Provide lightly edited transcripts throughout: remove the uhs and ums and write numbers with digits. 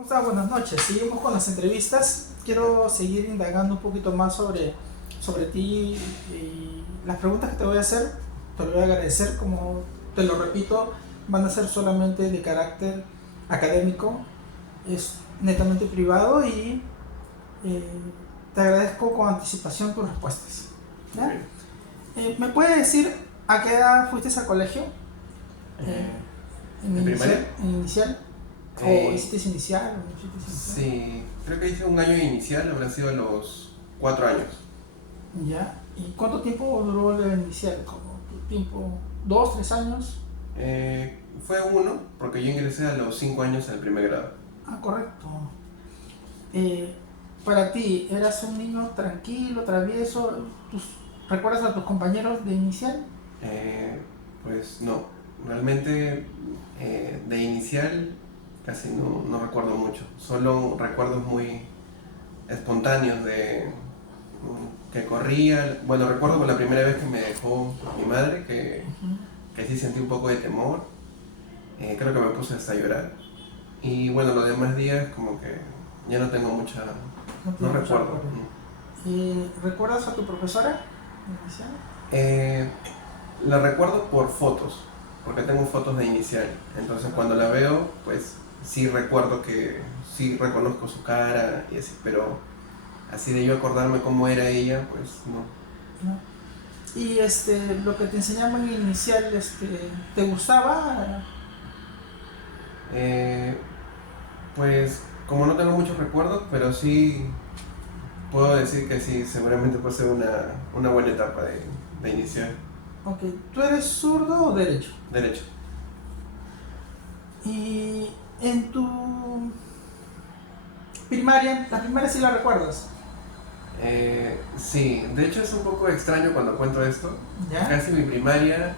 ¿Cómo estás? Buenas noches. Seguimos con las entrevistas. Quiero seguir indagando un poquito más sobre ti y las preguntas que te voy a hacer, te lo voy a agradecer, como te lo repito, van a ser solamente de carácter académico, es netamente privado y eh, te agradezco con anticipación tus respuestas. ¿Ya? Ok. ¿Me puedes decir a qué edad fuiste al colegio? Eh, Eh, ¿En ¿En inicial? primaria? ¿En inicial? ¿O Eh, hiciste inicial? ¿O no hiciste inicial? sí, creo que hice un año inicial, habrá sido a los 4 años. Ya. ¿Y cuánto tiempo duró el inicial? ¿Como tiempo? ¿Dos, tres años? Fue uno, porque yo ingresé a los 5 años en el primer grado. Ah, correcto. Eh, para ti, ¿eras un niño tranquilo, travieso? ¿Tus, ¿Recuerdas a tus compañeros de inicial? Eh, pues no, realmente de inicial casi no recuerdo mucho, solo recuerdos muy espontáneos de que corría. Bueno, recuerdo por la primera vez que me dejó mi madre, Ujú. que sí sentí un poco de temor. Creo que me puse hasta a llorar. Y bueno, los demás días como que ya no tengo mucha... No No tienes mucho recuerdo. recuerdo. ¿Recuerdas a tu profesora de inicial? Eh, la recuerdo por fotos, porque tengo fotos de inicial. Entonces cuando la veo, pues sí recuerdo que sí reconozco su cara y así, pero así de yo acordarme cómo era ella, pues no. ¿No? Y lo que te enseñaban en inicial, ¿te gustaba? Eh, pues como no tengo muchos recuerdos, pero sí puedo decir que sí, seguramente puede ser una buena etapa de inicial. Ok, ¿tú eres zurdo o derecho? Derecho. Y en tu primaria, la primaria sí la recuerdas, Sí, de hecho es un poco extraño cuando cuento esto. ¿ya? Casi mi primaria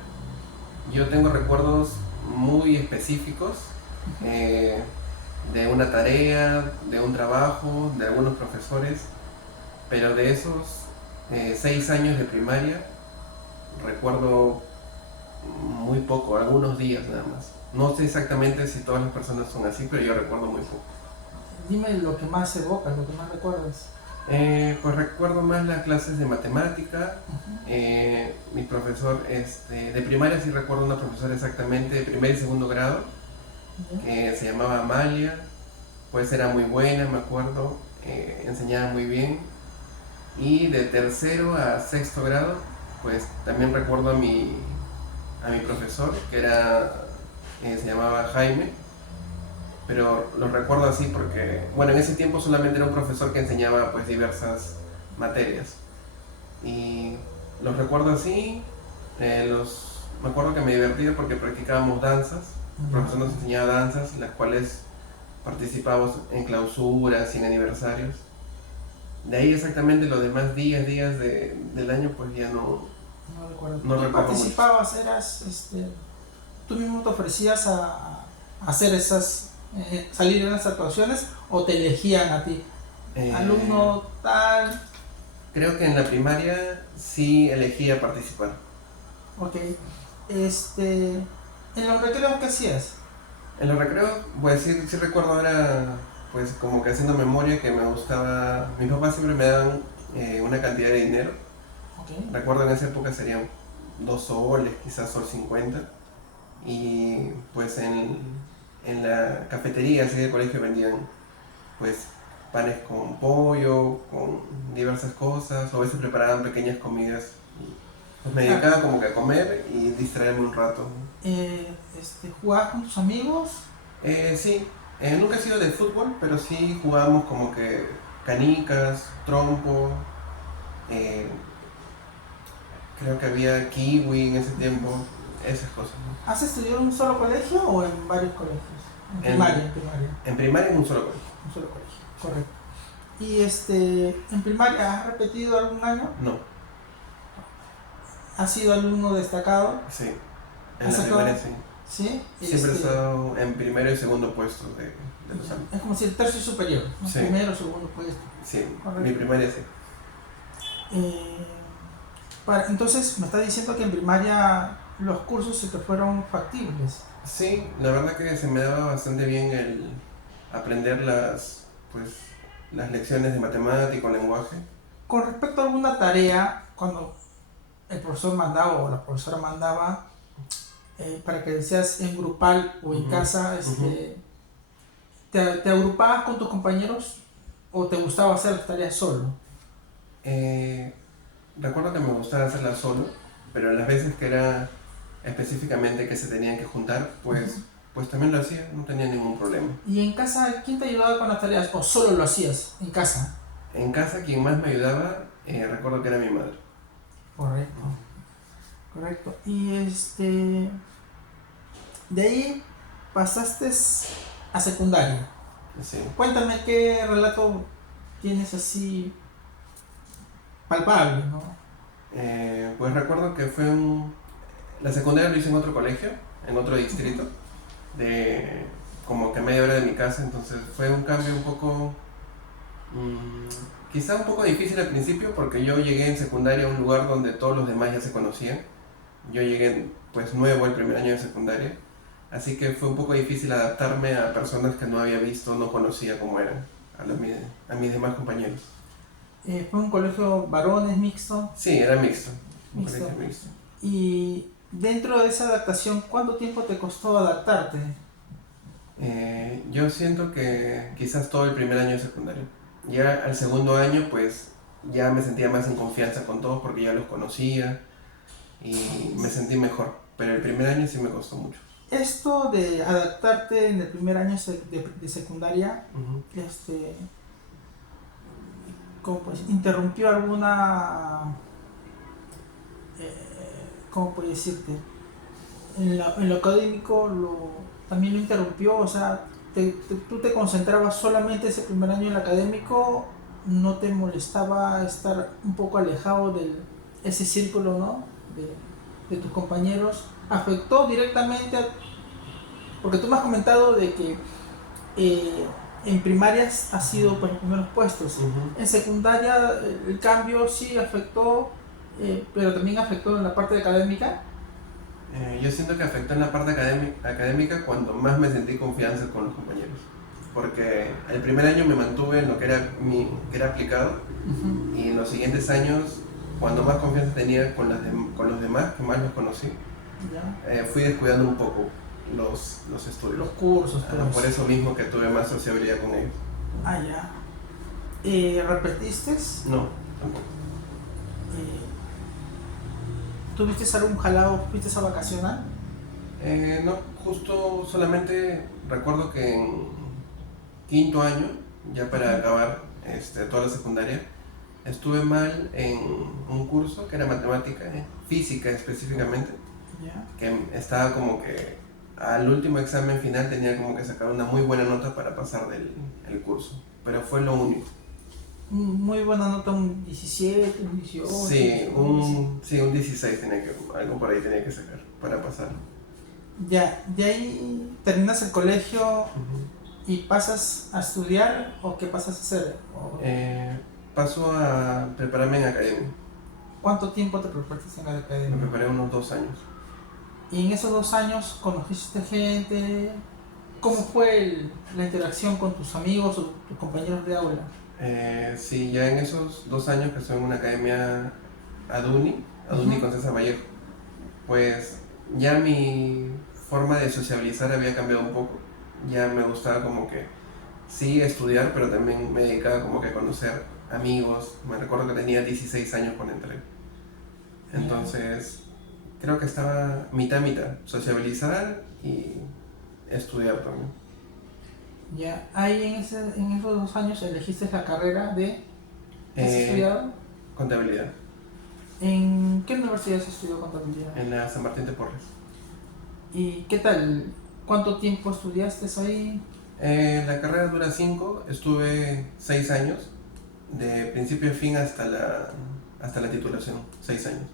yo tengo recuerdos muy específicos eh, de una tarea, de un trabajo, de algunos profesores, pero de esos 6 años de primaria recuerdo muy poco, algunos días nada más. No sé exactamente si todas las personas son así, pero yo recuerdo muy poco. Dime lo que más evocas, lo que más recuerdas. Pues recuerdo más las clases de matemática. Ujú. Mi profesor de primaria sí recuerdo una profesora exactamente de primer y segundo grado ¿Ya? que se llamaba Amalia. Pues era muy buena, me acuerdo, enseñaba muy bien. Y de tercero a sexto grado, pues también recuerdo a mi profesor que se llamaba Jaime, pero lo recuerdo así porque, bueno, en ese tiempo solamente era un profesor que enseñaba pues diversas materias. Y los recuerdo así, me acuerdo que me divertía porque practicábamos danzas, el ¿Ya? profesor nos enseñaba danzas, las cuales participábamos en clausuras y en aniversarios. De ahí exactamente los demás días del año pues ya No recuerdo. no ¿Tú recuerdo mucho. participabas, tú mismo te ofrecías a hacer salir en las actuaciones o te elegían a ti? Eh, Alumno tal, Creo que en la primaria sí elegía participar. ok. En los recreos, ¿qué hacías? En los recreos, pues sí recuerdo ahora, pues como que haciendo memoria que me gustaba, mis papás siempre me daban una cantidad de dinero. Ok. Recuerdo en esa época serían 2 soles, quizás sol 50. Y pues en la cafetería así del colegio vendían pues panes con pollo, con diversas cosas, o a veces preparaban pequeñas comidas. Y, pues me Claro. dedicaba como que a comer y distraerme un rato. ¿Jugabas con tus amigos? Sí, nunca he sido de fútbol, pero sí jugábamos como que canicas, trompo, eh, creo que había kiwi en ese tiempo, esas cosas, ¿no? ¿Has estudiado en un solo colegio o en varios colegios? En En, primaria, en primaria. en primaria en un solo colegio. Un solo colegio, correcto. ¿Y en primaria has repetido algún año? No, ¿Has sido alumno destacado? sí, en ¿Has la primaria sacado? sí. ¿Sí? Siempre he estado en primero y segundo puesto de los años. Es como si el tercio superior, ¿no? Sí, Primero, segundo puesto. sí, mi Correcto. primaria sí. Eh, entonces me estás diciendo que en primaria los cursos se te fueron factibles. Sí, la verdad que se me daba bastante bien aprender pues, las lecciones de matemática o lenguaje. Con respecto a alguna tarea, cuando el profesor mandaba o la profesora mandaba para que seas en grupal o en casa, ¿te agrupabas con tus compañeros o te gustaba hacer las tareas solo? Recuerdo que me gustaba hacerlas solo, pero las veces que era específicamente que se tenían que juntar, pues también lo hacía, no tenía ningún problema. ¿Y en casa quién te ayudaba con las tareas o solo lo hacías en casa? En casa quien más me ayudaba, recuerdo que era mi madre. Correcto, correcto. Y de ahí pasaste a secundaria. Sí. Cuéntame qué relato tienes así palpable, ¿no? Pues recuerdo que la secundaria lo hice en otro colegio, en otro distrito, de como que media hora de mi casa, entonces fue un cambio un poco, quizá un poco difícil al principio porque yo llegué en secundaria a un lugar donde todos los demás ya se conocían. Yo llegué pues nuevo el primer año de secundaria, así que fue un poco difícil adaptarme a personas que no había visto, no conocía cómo eran, a mis demás compañeros. ¿Fue un colegio varones mixto? Sí, era mixto, un Mixto. colegio mixto. Y dentro de esa adaptación, ¿cuánto tiempo te costó adaptarte? Yo siento que quizás todo el primer año de secundaria. Ya al segundo año pues ya me sentía más en confianza con todos porque ya los conocía y me sentí mejor, pero el primer año sí me costó mucho. Esto de adaptarte en el primer año de secundaria, ¿cómo pues, interrumpió alguna, cómo puedo decirte? En lo académico también lo interrumpió, o sea, tú te concentrabas solamente ese primer año en lo académico, no te molestaba estar un poco alejado de ese círculo, ¿no? de tus compañeros, afectó directamente, porque tú me has comentado de que en primarias has sido por los primeros puestos, en secundaria el cambio sí afectó, pero también afectó en la parte académica. Yo siento que afectó en la parte académica cuando más me sentí confianza con los compañeros. Porque el primer año me mantuve en lo que era aplicado, y en los siguientes años, cuando más confianza tenía con los demás, que más los conocí, fui descuidando un poco los estudios. Los cursos. Por eso mismo que tuve más sociabilidad con ellos. Ah, ya. ¿Repetiste? No, tampoco. ¿Tuviste algún jalado? ¿Fuiste a vacacionar? No, justo solamente recuerdo que en quinto año, ya para acabar toda la secundaria, estuve mal en un curso que era matemática, física específicamente, que estaba como que al último examen final tenía como que sacar una muy buena nota para pasar el curso, pero fue lo único. Muy buena nota, un 17, un 18. Sí, un 16 algo por ahí tenía que sacar para pasar. Ya, de ahí terminas el colegio y pasas a estudiar, ¿o qué pasas a hacer? Paso a prepararme en academia. ¿Cuánto tiempo te preparaste en la academia? Me preparé unos 2 años. Y en esos 2 años conociste gente. ¿Cómo fue la interacción con tus amigos o tus compañeros de aula? Sí, ya en esos 2 años que estoy en una academia Aduni con César Vallejo, pues ya mi forma de sociabilizar había cambiado un poco. Ya me gustaba como que sí estudiar, pero también me dedicaba como que a conocer amigos. Me recuerdo que tenía 16 años cuando entré. Entonces creo que estaba mitad, sociabilizar y estudiar también. Ya, ahí en esos 2 años elegiste la carrera de... ¿Has estudiado? Contabilidad. ¿En qué universidad has estudiado contabilidad? En la San Martín de Porres. ¿Y qué tal? ¿Cuánto tiempo estudiaste ahí? La carrera dura 5, estuve 6 años, de principio a fin hasta la titulación, 6 años.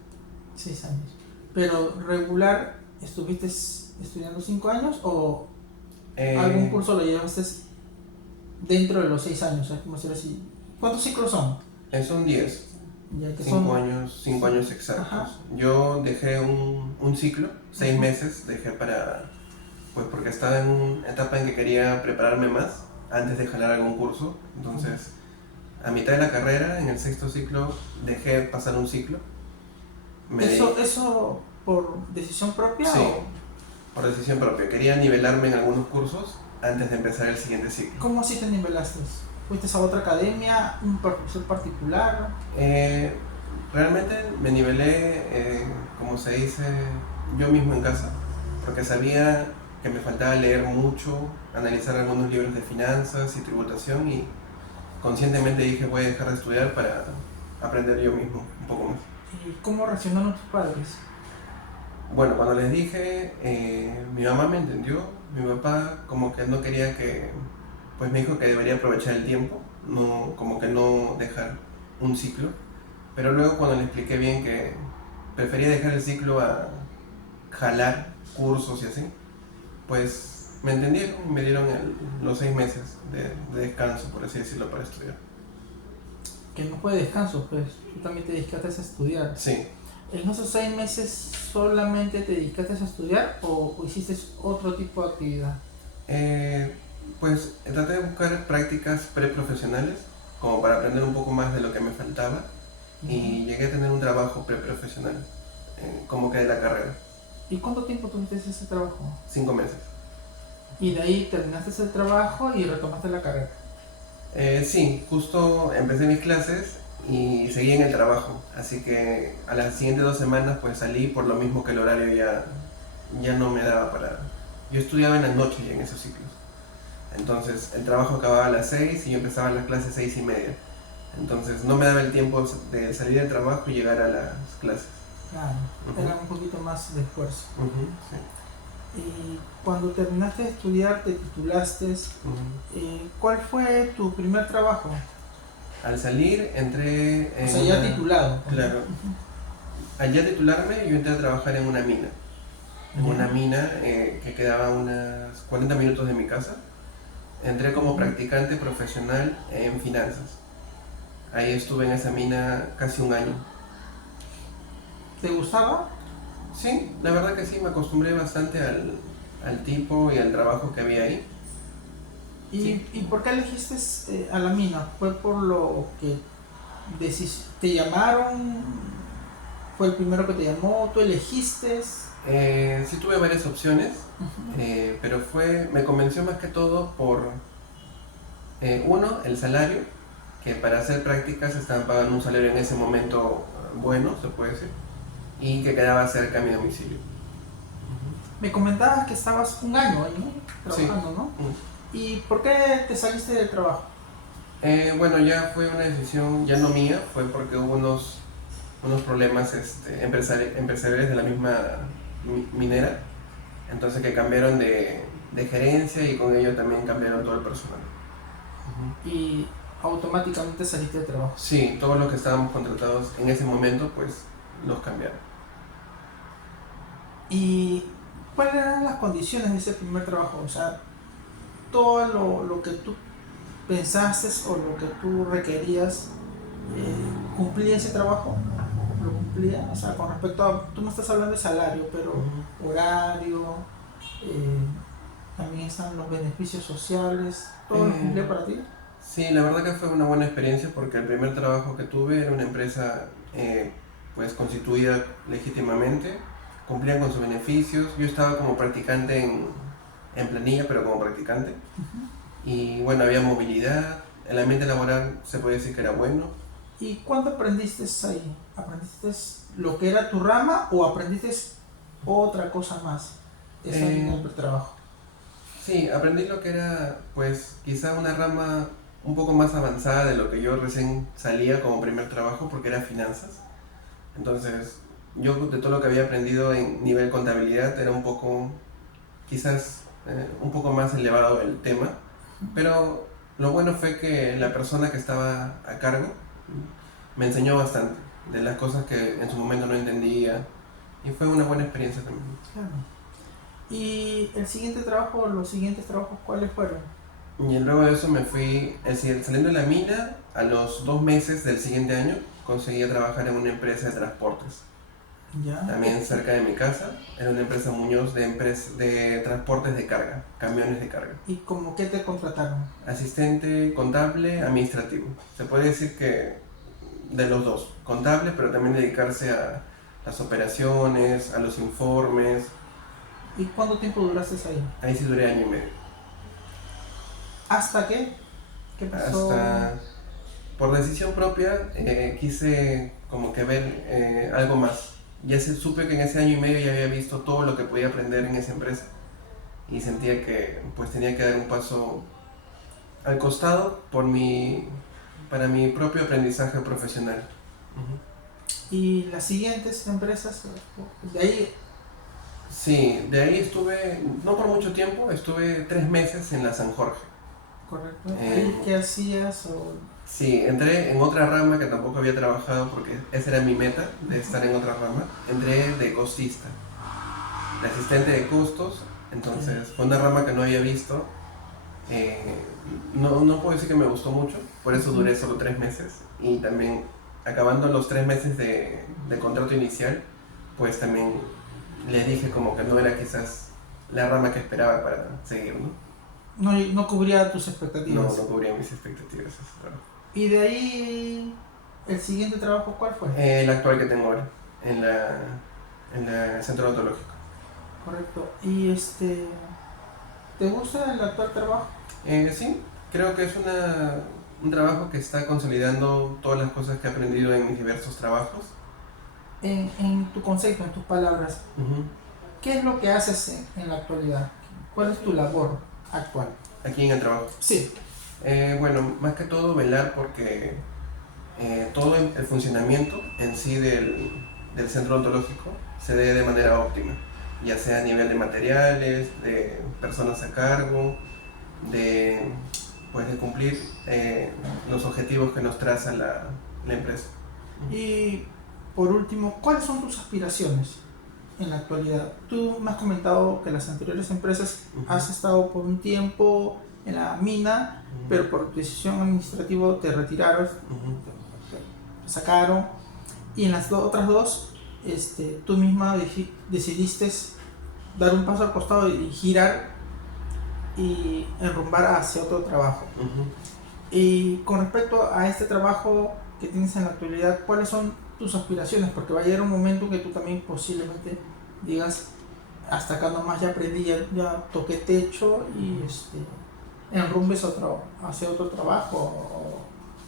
6 años. ¿Pero regular estuviste estudiando 5 años o algún curso lo llevaste dentro de los 6 años? ¿Cómo decir así? ¿Cuántos ciclos son? Son 10. Ya que 5 años, 5 años exactos. Ajá. Yo dejé un ciclo, 6 meses, dejé porque estaba en una etapa en que quería prepararme más antes de jalar algún curso. Entonces, a mitad de la carrera, en el sexto ciclo, dejé pasar un ciclo. ¿Eso por decisión propia? Sí, ¿O por decisión propia. Quería nivelarme en algunos cursos antes de empezar el siguiente ciclo. cómo así te nivelaste? ¿Fuiste a otra academia, un profesor particular? Realmente me nivelé, como se dice, yo mismo en casa, porque sabía que me faltaba leer mucho, analizar algunos libros de finanzas y tributación, y conscientemente dije voy a dejar de estudiar para aprender yo mismo un poco más. ¿Y cómo reaccionaron tus padres? Bueno, cuando les dije, mi mamá me entendió, mi papá como que no quería que, pues me dijo que debería aprovechar el tiempo, no, como que no dejar un ciclo, pero luego cuando le expliqué bien que prefería dejar el ciclo a jalar cursos y así, pues me entendieron y me dieron los 6 meses de descanso, por así decirlo, para estudiar. Que no fue descanso, pues tú también te dedicaste a estudiar. Sí. ¿En esos 6 meses solamente te dedicaste a estudiar o hiciste otro tipo de actividad? Pues traté de buscar prácticas preprofesionales como para aprender un poco más de lo que me faltaba, y llegué a tener un trabajo preprofesional, como que de la carrera. ¿Y cuánto tiempo tuviste ese trabajo? 5 meses. Y de ahí terminaste ese trabajo y retomaste la carrera. Sí, justo empecé mis clases y seguí en el trabajo, así que a las siguientes 2 semanas pues salí por lo mismo que el horario ya no me daba para... Yo estudiaba en la noche en esos ciclos, entonces el trabajo acababa a las 6 y yo empezaba las clases 6:30, entonces no me daba el tiempo de salir del trabajo y llegar a las clases. Claro, era un poquito más de esfuerzo. Sí. Y cuando terminaste de estudiar, te titulaste. ¿Cuál fue tu primer trabajo? Al salir entré en O sea, ya titulado. Claro. Al ya titularme yo entré a trabajar en una mina. En una mina que quedaba a unos 40 minutos de mi casa. Entré como practicante profesional en finanzas. Ahí estuve en esa mina casi un año. ¿Te gustaba? Sí, la verdad que sí, me acostumbré bastante al tipo y al trabajo que había ahí. ¿Y por qué elegiste a la mina? ¿Fue por lo que te llamaron? ¿Fue el primero que te llamó? ¿Tú elegiste? Sí tuve varias opciones, pero me convenció más que todo por, uno, el salario, que para hacer prácticas estaban pagando un salario en ese momento bueno, se puede decir, y que quedaba cerca a mi domicilio. Me comentabas que estabas un año ahí, ¿no? Trabajando, Sí. ¿no? ¿Y por qué te saliste del trabajo? Bueno, ya fue una decisión ya no mía, fue porque hubo unos problemas empresariales de la misma minera, entonces que cambiaron de gerencia y con ello también cambiaron todo el personal. Y automáticamente saliste del trabajo. Sí, todos los que estábamos contratados en ese momento pues los cambiaron. ¿Y cuáles eran las condiciones de ese primer trabajo? O sea, todo lo que tú pensaste o lo que tú requerías, ¿cumplía ese trabajo? ¿Lo cumplía? O sea, con respecto a, tú me estás hablando de salario, pero horario, también están los beneficios sociales, ¿todo lo cumplía para ti? Sí, la verdad que fue una buena experiencia porque el primer trabajo que tuve era una empresa pues constituida legítimamente, cumplían con sus beneficios, yo estaba como practicante en planilla, pero como practicante, y bueno, había movilidad, el ambiente laboral se puede decir que era bueno. ¿Y cuánto aprendiste ahí? ¿Aprendiste lo que era tu rama o aprendiste otra cosa más en el trabajo? Sí, aprendí lo que era pues quizá una rama un poco más avanzada de lo que yo recién salía como primer trabajo, porque era finanzas. Entonces yo de todo lo que había aprendido en nivel contabilidad era un poco, quizás un poco más elevado el tema, pero lo bueno fue que la persona que estaba a cargo me enseñó bastante de las cosas que en su momento no entendía, y fue una buena experiencia también. Claro. ¿Y el siguiente trabajo, los siguientes trabajos, cuáles fueron? Y luego de eso me fui, saliendo de la mina, a los 2 meses del siguiente año conseguí trabajar en una empresa de transportes. Ya. también cerca de mi casa. Era una empresa Muñoz de transportes de carga, camiones de carga. ¿Y como qué te contrataron? Asistente contable, administrativo. Se puede decir que de los dos, contable, pero también dedicarse a las operaciones, a los informes. ¿Y cuánto tiempo duraste ahí? Ahí sí duré año y medio. ¿Hasta qué? ¿Qué pasó? Hasta, por decisión propia, quise como que ver algo más. Supe que en ese año y medio ya había visto todo lo que podía aprender en esa empresa y sentía que pues tenía que dar un paso al costado para mi propio aprendizaje profesional. ¿Y las siguientes empresas? De ahí, Sí, de ahí estuve, no por mucho tiempo, estuve 3 meses en la San Jorge. correcto. Eh, ¿Ahí qué hacías? Sí, entré en otra rama que tampoco había trabajado porque esa era mi meta, de estar en otra rama. Entré de costista, de asistente de costos, entonces fue una rama que no había visto. Eh, no puedo decir que me gustó mucho, por eso duré solo 3 meses. Y también acabando los 3 meses de contrato inicial, pues también le dije como que no era quizás la rama que esperaba para seguir, ¿no? No cubría tus No, expectativas. no cubría mis expectativas. Ese trabajo. ¿Y de ahí el siguiente trabajo cuál fue? El actual que tengo ahora, en el centro odontológico. Correcto. ¿Y te gusta el actual trabajo? Sí, creo que es un trabajo que está consolidando todas las cosas que he aprendido en mis diversos trabajos. En tu concepto, en tus palabras, Ujú. ¿qué es lo que haces en la actualidad? ¿Cuál es tu labor actual? Aquí en el trabajo. Sí. Bueno, más que todo velar porque todo el funcionamiento en sí del centro odontológico se dé de manera óptima, ya sea a nivel de materiales, de personas a cargo, de, pues de cumplir los objetivos que nos traza la empresa. Y por último, ¿cuáles son tus aspiraciones en la actualidad? Tú me has comentado que las anteriores empresas has estado por un tiempo en la mina, pero por decisión administrativa te retiraron, te sacaron, y en las otras dos tú misma decidiste dar un paso al costado y girar y enrumbar hacia otro trabajo. Y con respecto a este trabajo que tienes en la actualidad, ¿cuáles son tus aspiraciones? Porque va a llegar un momento en que tú también posiblemente digas, hasta acá nomás ya aprendí, ya toqué techo y enrumbes hacia otro trabajo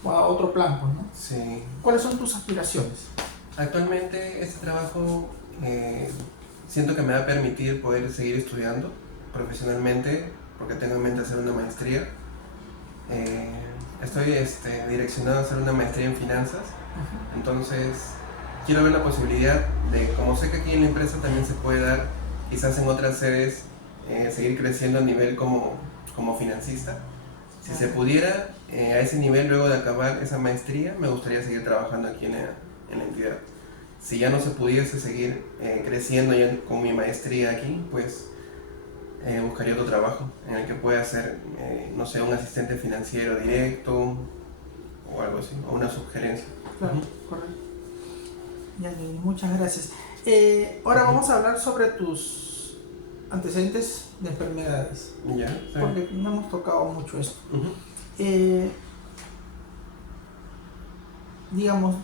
o a otro plan, pues, ¿no? Sí. ¿Cuáles son tus aspiraciones? Actualmente este trabajo siento que me va a permitir poder seguir estudiando profesionalmente porque tengo en mente hacer una maestría. Estoy direccionado a hacer una maestría en finanzas, entonces quiero ver la posibilidad de, como sé que aquí en la empresa también se puede dar, quizás en otras sedes, seguir creciendo a nivel como financista. Si se pudiera, a ese nivel, luego de acabar esa maestría, me gustaría seguir trabajando aquí en la entidad. Si ya no se pudiese seguir creciendo ya con mi maestría aquí, pues buscaría otro trabajo en el que pueda ser, no sé, un asistente financiero directo o algo así, o una sugerencia. Claro, correcto. Ya, muchas gracias. Ahora vamos a hablar sobre tus antecedentes de enfermedades, Ya, sí. porque no hemos tocado mucho esto. Digamos,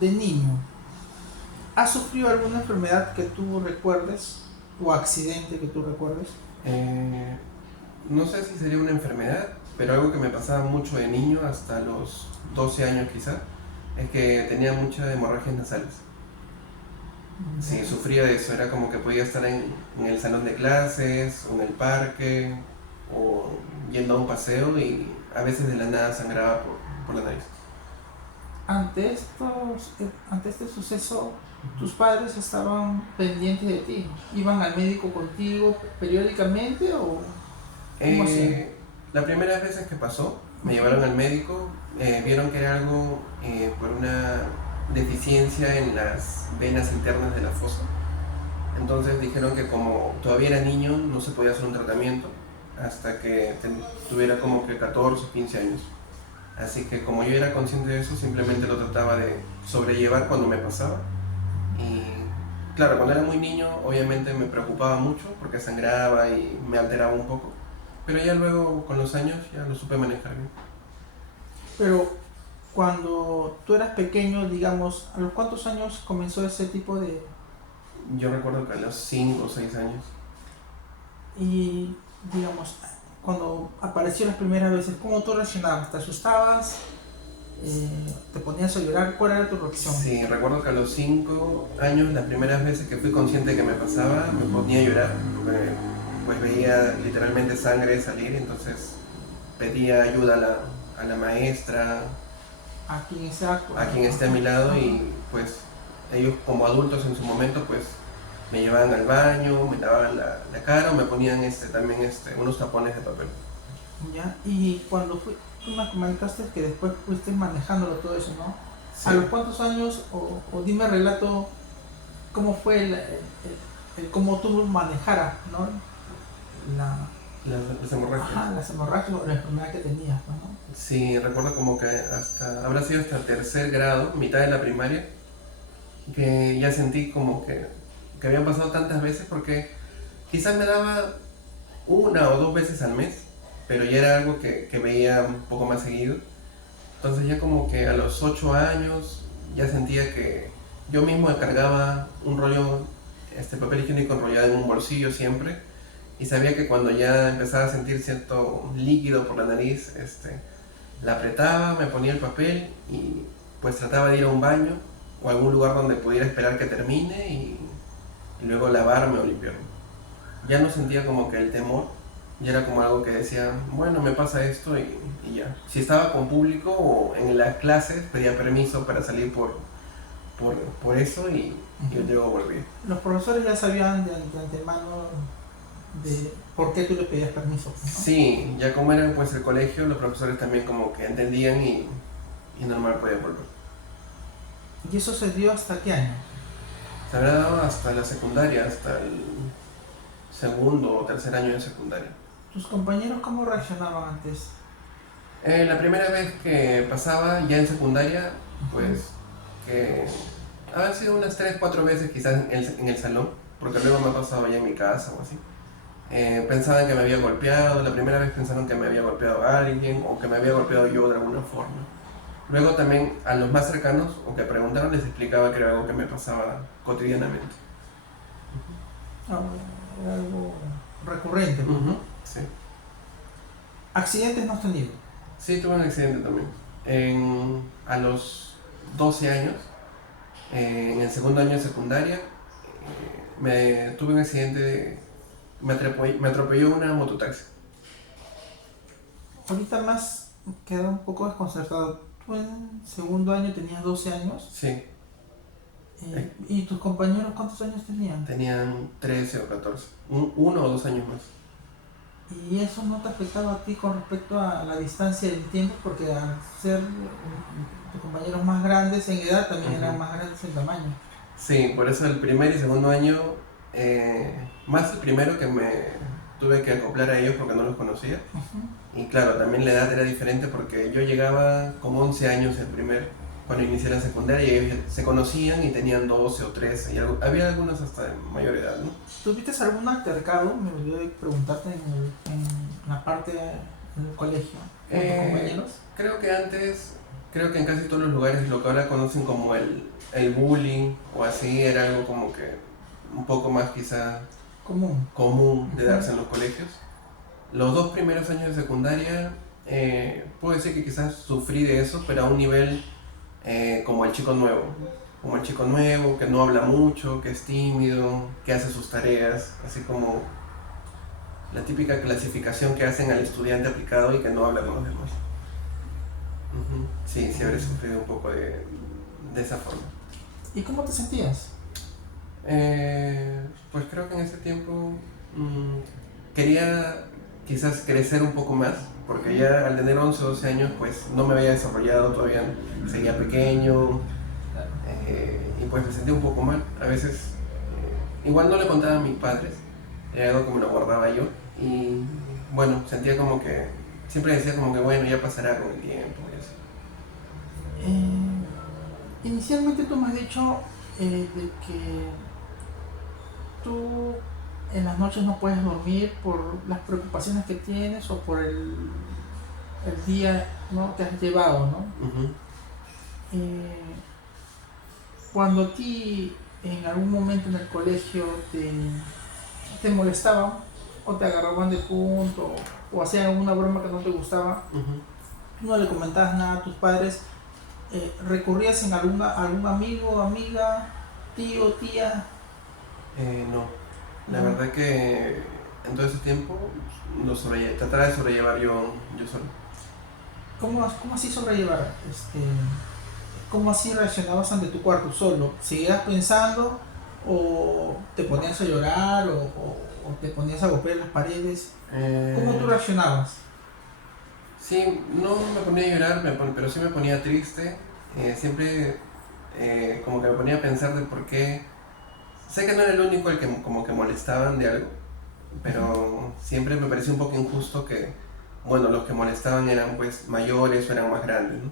de niño, ¿has sufrido alguna enfermedad que tú recuerdes o accidente que tú recuerdes? No sé si sería una enfermedad, pero algo que me pasaba mucho de niño, hasta los 12 años quizá, es que tenía muchas hemorragias nasales. Sí, sufría de eso, era como que podía estar en el salón de clases, o en el parque, o yendo a un paseo y a veces de la nada sangraba por la nariz. Ante este suceso, tus padres estaban pendientes de ti. ¿Iban al médico contigo periódicamente o cómo hacían? Las primeras veces que pasó, me llevaron al médico, vieron que era algo por una deficiencia en las venas internas de la fosa. Entonces dijeron que como todavía era niño, no se podía hacer un tratamiento hasta que tuviera como que 14 o 15 años. Así que como yo era consciente de eso, simplemente lo trataba de sobrellevar cuando me pasaba Y claro, cuando era muy niño obviamente me preocupaba mucho porque sangraba y me alteraba un poco, pero ya luego con los años ya lo supe manejar bien. Pero cuando tú eras pequeño, digamos, ¿a los cuántos años comenzó ese tipo de... Yo recuerdo que a los 5 o 6 años. Y, digamos, cuando apareció las primeras veces, ¿cómo tú reaccionabas? ¿Te asustabas? ¿Te ponías a llorar? ¿Cuál era tu reacción? Sí, recuerdo que a los 5 años, las primeras veces que fui consciente de que me pasaba, me ponía a llorar, porque pues veía literalmente sangre salir, entonces pedía ayuda a la maestra, A quien esté actuando. a quien esté a mi lado, y pues ellos como adultos en su momento pues me llevaban al baño, me lavaban la cara o me ponían también unos tapones de papel. ¿Ya? Y cuando tú me comentaste que después fuiste manejándolo todo eso, ¿no? Sí. ¿A los cuántos años, o dime relato, cómo fue el cómo tú manejaras, ¿no? La, Las hemorragias. ajá, las hemorragias o la enfermedad que tenías, ¿no? Sí, recuerdo como que habrá sido hasta tercer grado, mitad de la primaria, que ya sentí como que habían pasado tantas veces, porque quizás me daba una o dos veces al mes, pero ya era algo que veía un poco más seguido. Entonces ya como que a los 8 años ya sentía que yo mismo cargaba un rollo, papel higiénico enrollado en un bolsillo siempre, y sabía que cuando ya empezaba a sentir cierto líquido por la nariz, la apretaba, me ponía el papel y pues trataba de ir a un baño o a algún lugar donde pudiera esperar que termine y luego lavarme o limpiarme. Ya no sentía como que el temor, ya era como algo que decía, bueno, me pasa esto y ya. Si estaba con público o en las clases, pedía permiso para salir por eso y luego volví. Los profesores ya sabían de antemano de por qué tú les pedías permiso, ¿no? Sí, ya como era pues el colegio, los profesores también como que entendían y normal podía volver. ¿Y eso se dio hasta qué año? Se habrá dado hasta la secundaria, hasta el segundo o tercer año de secundaria. ¿Tus compañeros cómo reaccionaban antes? La primera vez que pasaba ya en secundaria, pues que han sido unas 3, 4 veces quizás en el salón, porque luego me ha pasado ya en mi casa o así. Pensaban que me había golpeado, la primera vez pensaron que me había golpeado a alguien o que me había golpeado yo de alguna forma. Luego también a los más cercanos o que preguntaron les explicaba que era algo que me pasaba cotidianamente. Era algo recurrente, ¿no? Sí. ¿Accidentes no has tenido? Sí, tuve un accidente también. A los 12 años, en el segundo año de secundaria, tuve un accidente, me atropelló una mototaxi. Ahorita más queda un poco desconcertado. Tú en segundo año tenías 12 años. Sí. ¿Y tus compañeros cuántos años tenían? Tenían 13 o 14, 1 o 2 años más. ¿Y eso no te afectaba a ti con respecto a la distancia del tiempo? Porque al ser tus compañeros más grandes en edad, también eran más grandes en tamaño. Sí, por eso el primer y segundo año, más el primero que me tuve que acoplar a ellos porque no los conocía. Y claro, también la edad era diferente porque yo llegaba con 11 años el primer, cuando inicié la secundaria, y ellos se conocían y tenían 12 o 13, y había algunos hasta de mayor edad, ¿no? ¿Tuviste algún altercado? Me olvidé de preguntarte en la parte del colegio, con tus compañeros. Creo que en casi todos los lugares lo que ahora conocen como el bullying o así era algo como que un poco más quizá común de darse en los colegios. Los 2 primeros años de secundaria puedo decir que quizás sufrí de eso, pero a un nivel como el chico nuevo, que no habla mucho, que es tímido, que hace sus tareas, así como la típica clasificación que hacen al estudiante aplicado y que no habla con los demás. Sí, habré sufrido un poco de esa forma. ¿Y cómo te sentías? Pues creo que en ese tiempo quería quizás crecer un poco más, porque ya al tener 11 o 12 años pues no me había desarrollado todavía, seguía pequeño, y pues me sentía un poco mal. A veces igual no le contaba a mis padres, era algo que me lo guardaba yo, y bueno, sentía como que siempre decía como que bueno, ya pasará con el tiempo y eso. Inicialmente tú me has dicho de que tú en las noches no puedes dormir por las preocupaciones que tienes o por el día, ¿no?, que has llevado, ¿no? Ujú. Eh, Cuando a ti en algún momento en el colegio te molestaban o te agarraban de punto o hacían alguna broma que no te gustaba, Ujú. no le comentabas nada a tus padres, recurrías en algún amigo, amiga, tío, tía, No, la ¿no? verdad que en todo ese tiempo trataba de sobrellevar yo solo. ¿Cómo así sobrellevar? ¿Cómo así reaccionabas ante tu cuarto solo? ¿Seguías pensando o te ponías a llorar o te ponías a golpear las paredes? ¿Cómo tú Eh, reaccionabas? sí, no me ponía a llorar, pero sí me ponía triste. Siempre como que me ponía a pensar de por qué. Sé que no era el único el que como que molestaban de algo, Ujú. pero siempre me pareció un poco injusto que, bueno, los que molestaban eran pues mayores o eran más grandes, ¿no?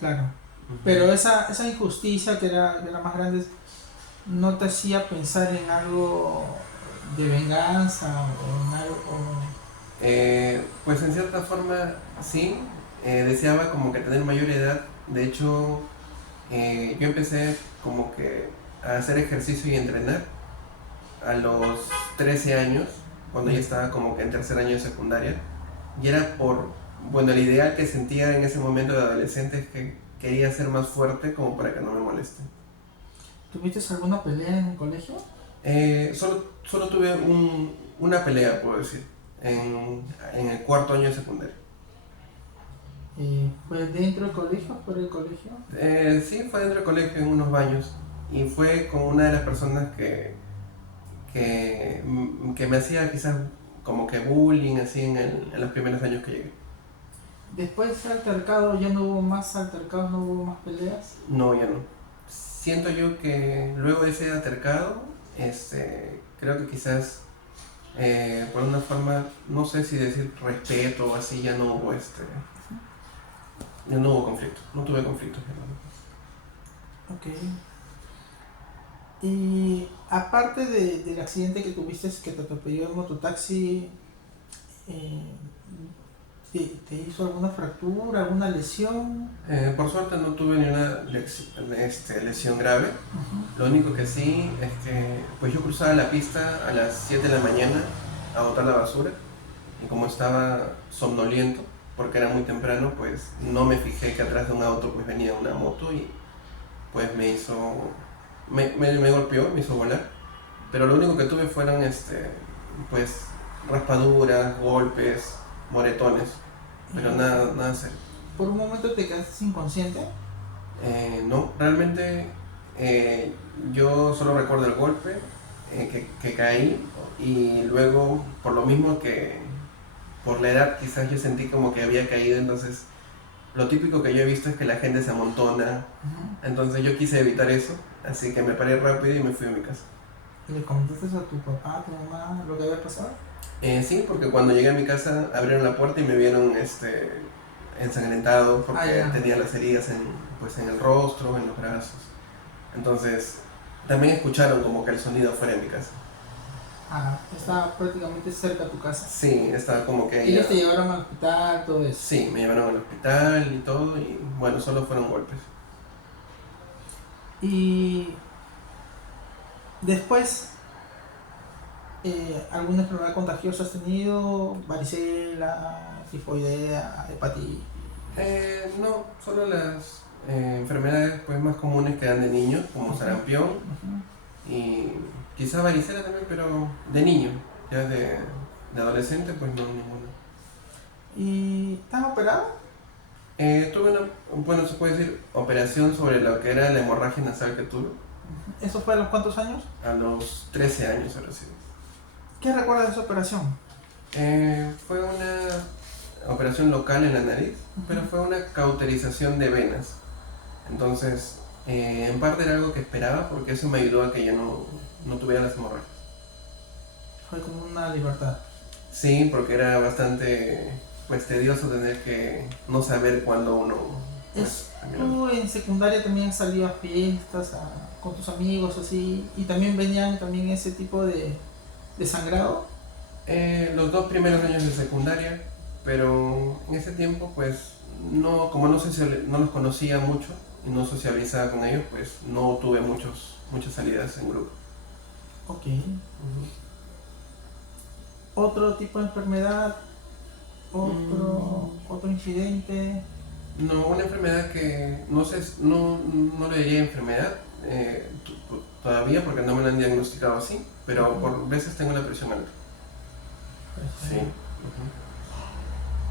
Claro. Ujú. Pero esa injusticia que era más grande no te hacía pensar en algo de venganza o en algo. Pues en cierta forma sí, deseaba como que tener mayor edad. De hecho, yo empecé como que a hacer ejercicio y entrenar a los 13 años, cuando ya estaba como que en tercer año de secundaria. Y era bueno, el ideal que sentía en ese momento de adolescente es que quería ser más fuerte como para que no me molesten. ¿Tuviste alguna pelea en el colegio? Solo tuve una pelea, puedo decir, en el cuarto año de secundaria. ¿Fue dentro del colegio o fuera del colegio? Sí, fue dentro del colegio en unos baños y fue con una de las personas que me hacía quizás como que bullying así en los primeros años que llegué. Después de ese altercado ya no hubo más altercados, no hubo más peleas. No, ya no. Siento yo que luego de ese altercado, creo que quizás por una forma, no sé si decir respeto o así, ya no hubo conflicto, no tuve conflictos. Ok. Y aparte del accidente que tuviste, que te atropelló el mototaxi, eh, ¿te hizo alguna fractura, alguna lesión? Por suerte no tuve ni una lesión grave. Ujú. Lo único que sí es que pues yo cruzaba la pista a las 7 de la mañana a botar la basura y como estaba somnoliento, porque era muy temprano, pues no me fijé que atrás de un auto pues venía una moto y pues me golpeó, me hizo volar. Pero lo único que tuve fueron pues raspaduras, golpes, moretones, pero Eh, nada serio. por un momento te quedaste inconsciente. No, realmente eh, yo solo recuerdo el golpe, que caí y luego por lo mismo que por la edad quizás yo sentí como que había caído, entonces lo típico que yo he visto es que la gente se amontona, Ujú. entonces yo quise evitar eso, así que me paré rápido y me fui a mi casa. ¿Y le comentaste a tu papá, a tu mamá, lo que había pasado? Sí, porque cuando llegué a mi casa abrieron la puerta y me vieron ensangrentado Ah, porque ya. tenía las heridas pues, en el rostro, en los brazos. Entonces también escucharon como que el sonido fuera de mi casa. Ah, estaba prácticamente cerca de tu casa. Sí, estaba como que Ellos ella. te llevaron al hospital, todo eso. Sí, me llevaron al hospital y todo y bueno, solo fueron golpes. Y después, ¿alguna enfermedad contagiosa has tenido? Varicela, tifoidea, hepatitis. No, solo las enfermedades pues, más comunes que dan de niños, como Ujú, sarampión ujú. y quizá varicela también, pero de niño. Ya de adolescente, pues no, ninguna. ¿Y estás operado? Tuve bueno, se puede decir, operación sobre lo que era la hemorragia nasal que tuve ¿Eso fue a los cuántos años? a los 13 años ahora sí. ¿Qué recuerdas de esa operación? Fue una operación local en la nariz, Ujú. pero fue una cauterización de venas. Entonces, en parte era algo que esperaba porque eso me ayudó a que yo no tuviera las hemorragias. Fue como una libertad. Sí, porque era bastante pues tedioso tener que no saber cuándo uno pues ¿Tú en secundaria también has salido a fiestas con tus amigos así? ¿Y también venían también ese tipo de sangrado? Los 2 primeros años de secundaria, pero en ese tiempo pues no, como no los conocía mucho y no socializaba con ellos, pues no tuve muchas salidas en grupo. Ok. Ujú. ¿Otro tipo de enfermedad? Mm, ¿Otro incidente? no, una enfermedad que no sé, no le diría enfermedad todavía porque no me la han diagnosticado así, pero por veces tengo la presión alta. Sí. Ujú.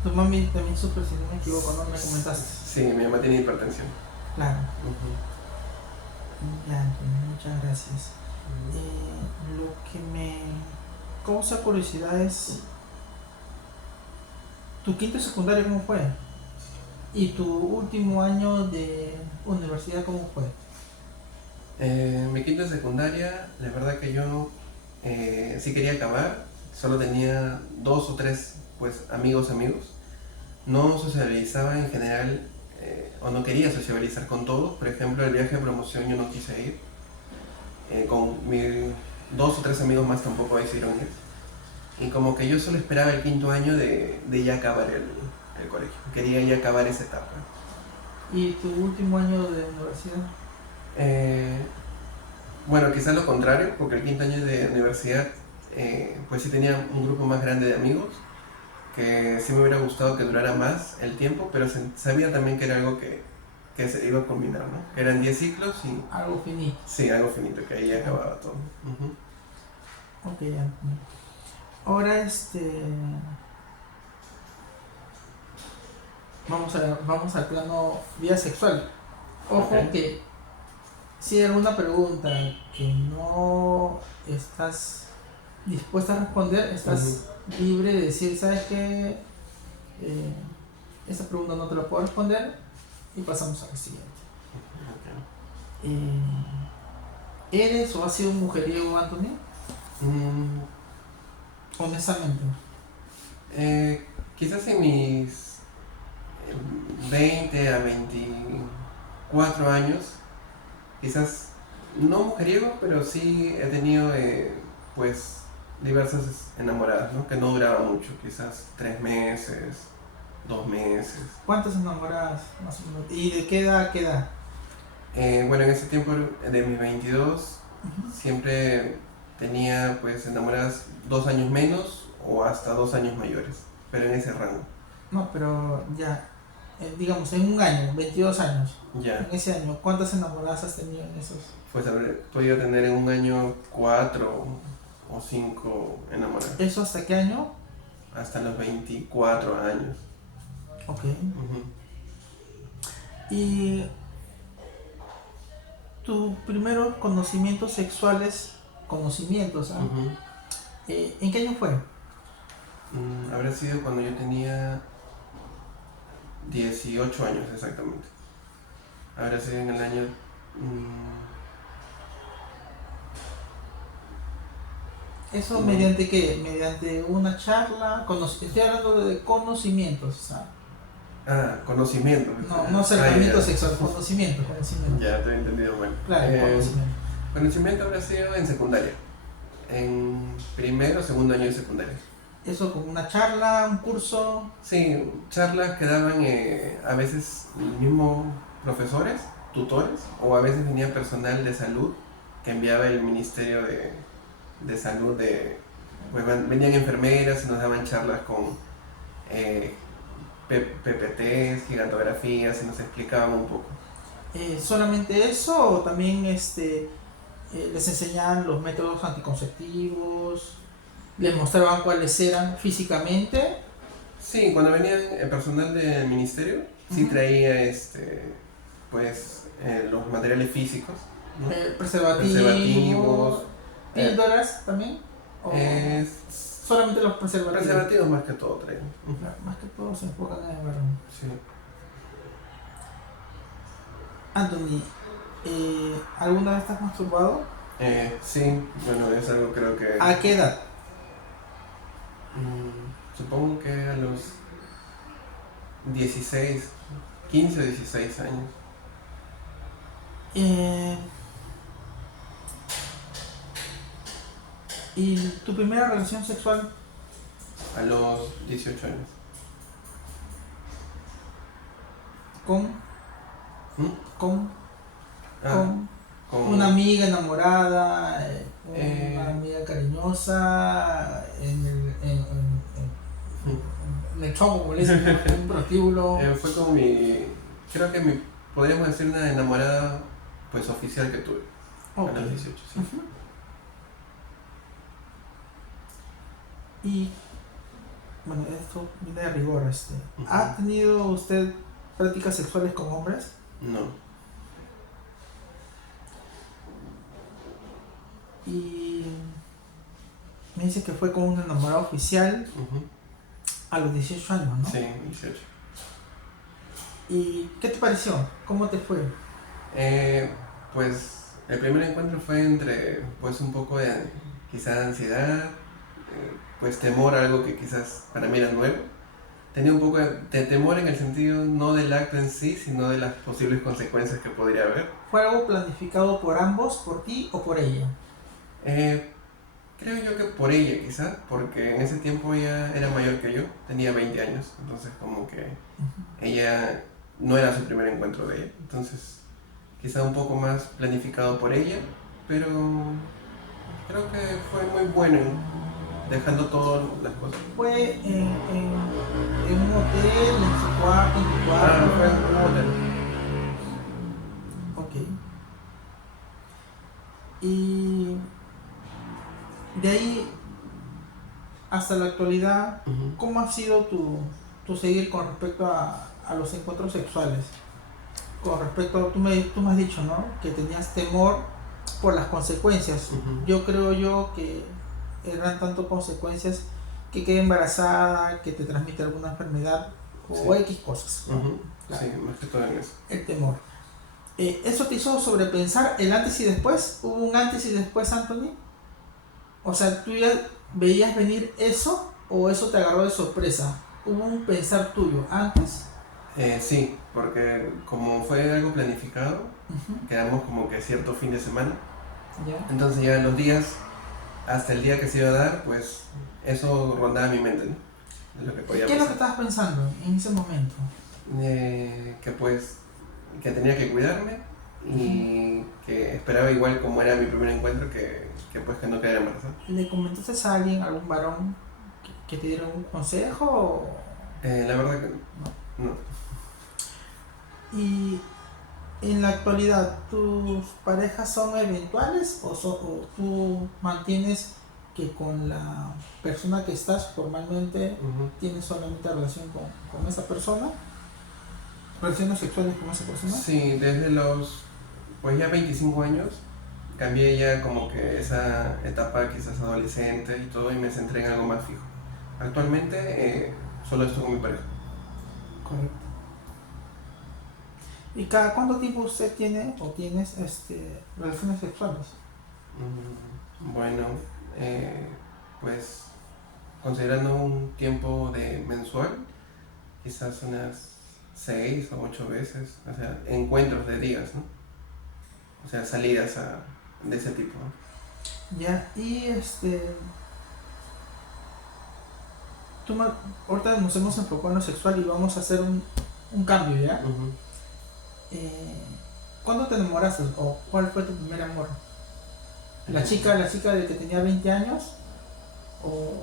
Tu mami también sufre, si no me equivoco, ¿no? Me comentaste. Sí, mi mamá tiene hipertensión. Claro. Ujú. Ya, Antonio, muchas gracias. Ujú. Lo que me causa curiosidad es tu quinto secundario, ¿cómo fue? Y tu último año de universidad, ¿cómo fue? Mi quinto de secundaria, la verdad que yo sí quería acabar, solo tenía 2 o 3 pues amigos. No socializaba en general o no quería socializar con todos. Por ejemplo, el viaje de promoción yo no quise ir. Con mis 2 o 3 amigos más tampoco decidieron ir. Y como que yo solo esperaba el quinto año de ya acabar el colegio. Quería ya acabar esa etapa. ¿Y tu último año de universidad? Eh, bueno, quizás lo contrario, porque el quinto año de universidad pues sí tenía un grupo más grande de amigos, que sí me hubiera gustado que durara más el tiempo, pero sabía también que era algo que se iba a culminar, ¿no? Eran 10 ciclos y Algo finito. sí, algo finito, que ahí ya acababa todo. Ujú. Ok, Antonio. Ahora vamos al plano vida sexual. Ojo Ok. que si hay alguna pregunta que no estás dispuesta a responder, Ujú. estás libre de decir, ¿sabes qué? Esa pregunta no te la puedo responder y pasamos a la siguiente. Eh, ¿Eres o has sido un mujeriego, Anthony? Mm, Honestamente. quizás en mis 20 a 24 años, quizás no mujeriego, pero sí he tenido pues diversas enamoradas, ¿no? Que no duraban mucho, quizás 3 meses, 2 meses. ¿Cuántas enamoradas más o menos? ¿Y de qué edad a qué edad? Bueno, en ese tiempo de mis 22 Ujú. siempre tenía pues enamoradas 2 años menos o hasta 2 años mayores, pero en ese rango. No, pero ya, digamos, en un año, 22 años, Ya, en ese año, ¿cuántas enamoradas has tenido en esos? pues haber podido tener en un año 4 o 5 enamoradas, ¿Eso hasta qué año? hasta los 24 años. Ok. Ujú. ¿Y tus primeros conocimientos sexuales, conocimientos, ¿ah? Ujú. ¿En qué año fue? Habrá sido cuando yo tenía 18 años exactamente. Habrá sido en el año... ¿Eso no, mediante qué? Mediante una charla, estoy hablando de conocimientos, o sea, conocimiento. no acercamiento Ya. sexual, conocimiento. Ya, te he entendido mal. Claro, conocimiento. Conocimiento habrá sido en secundaria, en primero o segundo año de secundaria. Eso como una charla, un curso. Sí, charlas que daban a veces los mismos profesores, tutores, o a veces venía personal de salud que enviaba el Ministerio de Salud. Pues venían enfermeras y nos daban charlas con eh, PPTs, gigantografías y nos explicaban un poco. ¿Solamente eso o también les enseñaban los métodos anticonceptivos? ¿Les mostraban cuáles eran físicamente? Sí, cuando venía el personal del ministerio, sí Ujú. traía pues los materiales físicos, ¿no? Preservativos, Preservativos, eh, píldoras también, o eh, solamente los preservativos. preservativos más que todo traían. Ujú. Claro, más que todo se enfocan en el varón. Sí. Anthony, ¿alguna vez te has masturbado? Sí, bueno, es algo creo que... ¿A qué edad? supongo que a los 16, 15 o 16 años. Eh, ¿Y tu primera relación sexual? A los 18 años. ¿Con? ¿Mm? ¿Con? Ah, ¿Con con... una amiga enamorada? ¿Una eh, amiga cariñosa? En el chopo, como le dicen, en un prostíbulo. fue con creo que podríamos decir una enamorada pues oficial que tuve a los Ok. 18, sí. Ujú. Y bueno, esto viene de rigor. ¿Ha Ujú. tenido usted prácticas sexuales con hombres? No. Y me dice que fue con una enamorada oficial Ujú. a los 18 años, ¿no? Sí, 18. ¿Y qué te pareció? ¿Cómo te fue? Eh, pues el primer encuentro fue entre pues un poco de quizás ansiedad, pues temor a algo que quizás para mí era nuevo. Tenía un poco de temor en el sentido no del acto en sí, sino de las posibles consecuencias que podría haber. ¿Fue algo planificado por ambos, por ti o por ella? Eh, Creo yo que por ella quizás, porque en ese tiempo ella era mayor que yo, tenía 20 años, entonces como que ella no era su primer encuentro de ella, entonces quizá un poco más planificado por ella, pero creo que fue muy bueno dejando todas las cosas. ¿Fue en un hotel, en su cuarto, en tu Ah, fue en cuarto? un hotel. Ok. Y de ahí hasta la actualidad, Ujú, ¿cómo ha sido tu seguir con respecto a los encuentros sexuales? Con respecto, tú me has dicho, ¿no? Que tenías temor por las consecuencias. ujú, Yo creo yo que eran tanto consecuencias que quede embarazada, que te transmite alguna enfermedad o sí, X cosas, ¿no? ujú, Claro, sí, más que todo en eso. el temor. ¿Eso te hizo sobrepensar el antes y después? ¿Hubo un antes y después, Anthony? O sea, ¿tú ya veías venir eso o eso te agarró de sorpresa? ¿Hubo un pensar tuyo antes? Sí, porque como fue algo planificado, Ujú. quedamos como que cierto fin de semana, ¿Ya? entonces ya los días, hasta el día que se iba a dar, pues eso rondaba mi mente, ¿no? De lo que podía ¿Qué es lo que pasar. estabas pensando en ese momento? Que pues, que tenía que cuidarme Ujú. y que esperaba igual como era mi primer encuentro, que pues que no quedara embarazada. ¿Le comentaste a alguien, algún varón, que te diera un consejo o La verdad que no? no. Y en la actualidad, ¿tus parejas son eventuales o tú mantienes que con la persona que estás formalmente Ujú. tienes solamente relación con esa persona? ¿Relaciones sexuales con esa persona? Sí, desde los pues ya 25 años cambié ya como que esa etapa quizás adolescente y todo y me centré en algo más fijo. Actualmente solo estoy con mi pareja. Correcto. ¿Y cada cuánto tiempo usted tiene o tienes relaciones sexuales? Bueno, eh, pues considerando un tiempo de mensual, quizás unas 6 o 8 veces, o sea, encuentros de días, ¿no? O sea, salidas de ese tipo, ¿no? Ya, y tú ahorita nos hemos enfocado en lo sexual y vamos a hacer un cambio, ¿ya? Ujú. Eh, ¿Cuándo te enamoraste o cuál fue tu primer amor? ¿La Eh, chica, la chica de que tenía 20 años o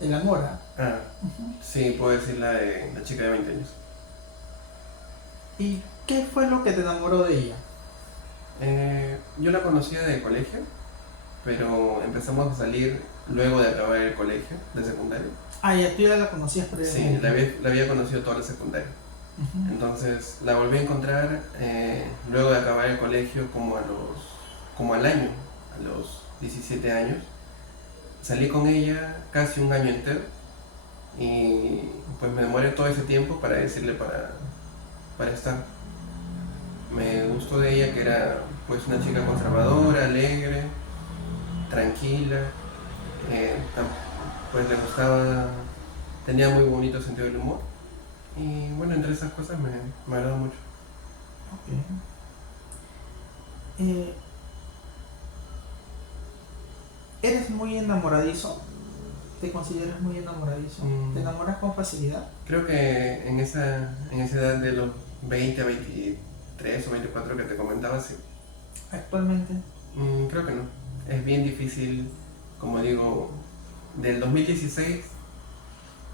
el amor? ¿Ah? ah, sí, puedo decir la de la chica de 20 años. ¿Y qué fue lo que te enamoró de ella? Yo la conocía de colegio, pero empezamos a salir luego de acabar el colegio, de secundario. Ah, ya tú ya la conocías Sí, previamente. la había conocido toda la secundaria. Ujú. Entonces la volví a encontrar luego de acabar el colegio como al año, a los 17 años. Salí con ella casi un año entero y pues me demoré todo ese tiempo para decirle para estar. Me gustó de ella que era pues una chica conservadora, alegre, tranquila, pues le gustaba, tenía muy bonito sentido del humor y bueno, entre entre esas cosas me agradó mucho. Ok. Eh, ¿Eres muy enamoradizo? ¿Te consideras muy enamoradizo? ¿Te enamoras con facilidad? Creo que en esa edad de los 20 a 23 o 24 que te comentaba, sí. Actualmente. Creo que no. Es bien difícil, como digo, del 2016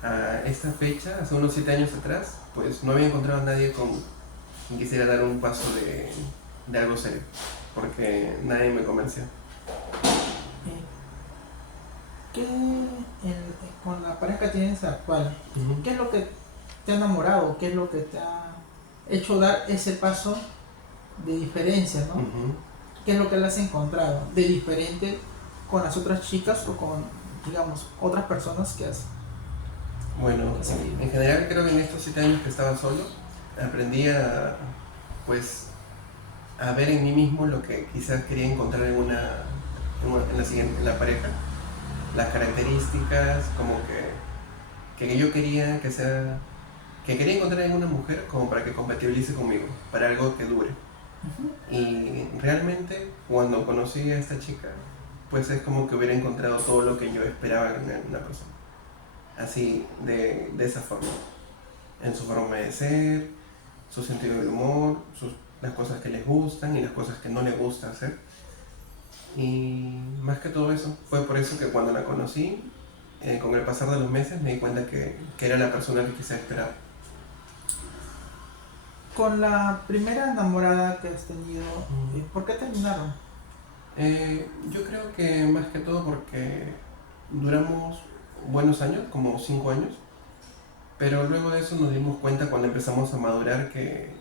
a esta fecha, hace unos 7 años atrás, pues no había encontrado a nadie con quien quisiera dar un paso de algo serio, porque nadie me convenció. Eh, con la pareja que tienes actual, ¿qué es lo que te ha enamorado? ¿Qué es lo que te ha hecho dar ese paso de diferencia, ¿no? ¿Qué es lo que le has encontrado de diferente con las otras chicas o con, digamos, otras personas que has Bueno, seguido? en general creo que en estos 7 años que estaba solo, aprendí pues, a ver en mí mismo lo que quizás quería encontrar en en la pareja, las características, como que yo quería que quería encontrar en una mujer como para que compatibilice conmigo, para algo que dure. Y realmente cuando conocí a esta chica, pues es como que hubiera encontrado todo lo que yo esperaba en una persona. Así, de esa forma. En su forma de ser, su sentido del humor, las cosas que les gustan y las cosas que no les gusta hacer. Y más que todo eso, fue por eso que cuando la conocí, con el pasar de los meses me di cuenta que era la persona que quizá esperaba. Con la primera enamorada que has tenido, ¿por qué terminaron? Yo creo que más que todo porque duramos buenos años, como 5 años, pero luego de eso nos dimos cuenta cuando empezamos a madurar que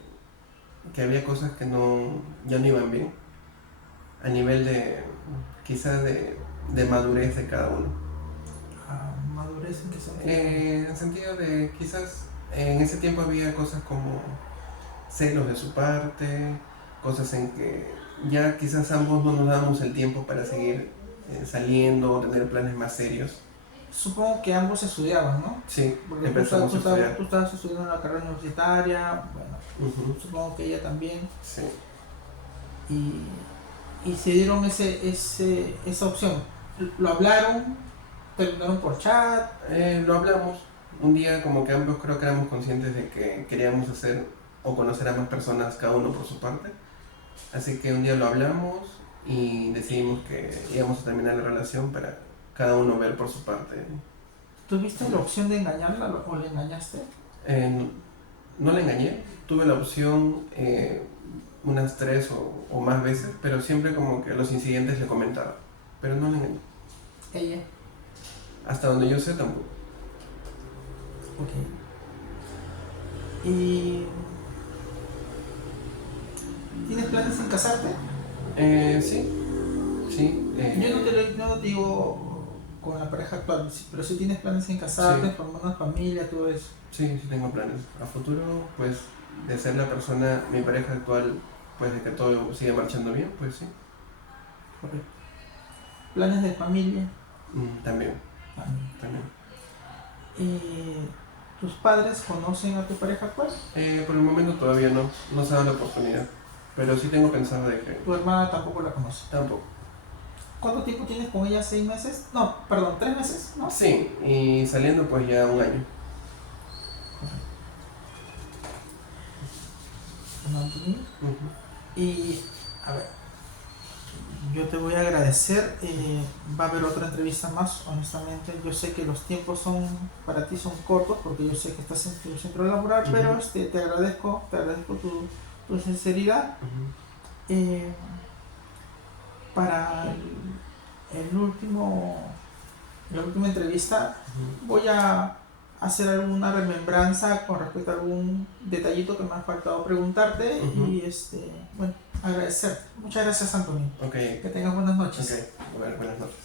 había cosas que ya no iban bien, a nivel quizás de madurez de cada uno. ¿Madurez en qué sentido? En el sentido de quizás en ese tiempo había cosas como celos de su parte, cosas en que ya quizás ambos no nos dábamos el tiempo para seguir saliendo o tener planes más serios. Supongo que ambos estudiaban, ¿no? Sí, Porque empezamos a estudiar. tú estabas estudiando la carrera universitaria, bueno, supongo que ella también. Sí. Y se dieron esa opción. ¿Lo hablaron? ¿Terminaron por chat? Lo hablamos. Un día como que ambos creo que éramos conscientes de que queríamos hacer o conocer a más personas, cada uno por su parte. Así que un día lo hablamos y decidimos que íbamos a terminar la relación para cada uno ver por su parte. ¿Tuviste la opción de engañarla o le engañaste? No la engañé, tuve la opción unas 3 o más veces, pero siempre como que los incidentes le comentaba, pero no la engañé. Ella. Hasta donde yo sé tampoco. Ok. ¿Y tienes planes en casarte? Sí. Yo no te digo con la pareja actual, pero si tienes planes en casarte, Sí. formar una familia, todo eso. Sí, tengo planes. A futuro, pues, de ser la persona, mi pareja actual, pues de que todo siga marchando bien, pues sí. Correcto. ¿Planes de familia? También. ¿Tus padres conocen a tu pareja actual? Por el momento todavía no se da la oportunidad, pero sí tengo pensado de que ¿Tu hermana tampoco la conoce? tampoco. ¿Cuánto tiempo tienes con ella? ¿6 meses? No, perdón, 3 meses, ¿no? Sí, y saliendo pues ya 1 año. Y, a ver, yo te voy a agradecer. Va a haber otra entrevista más, honestamente. Yo sé que los tiempos para ti son cortos porque yo sé que estás en tu centro laboral, pero te agradezco tu sinceridad. Para la última entrevista voy a hacer alguna remembranza con respecto a algún detallito que me ha faltado preguntarte y bueno, agradecerte. Muchas gracias, Antonio. Ok. Que tengas buenas noches. Ok, buenas noches.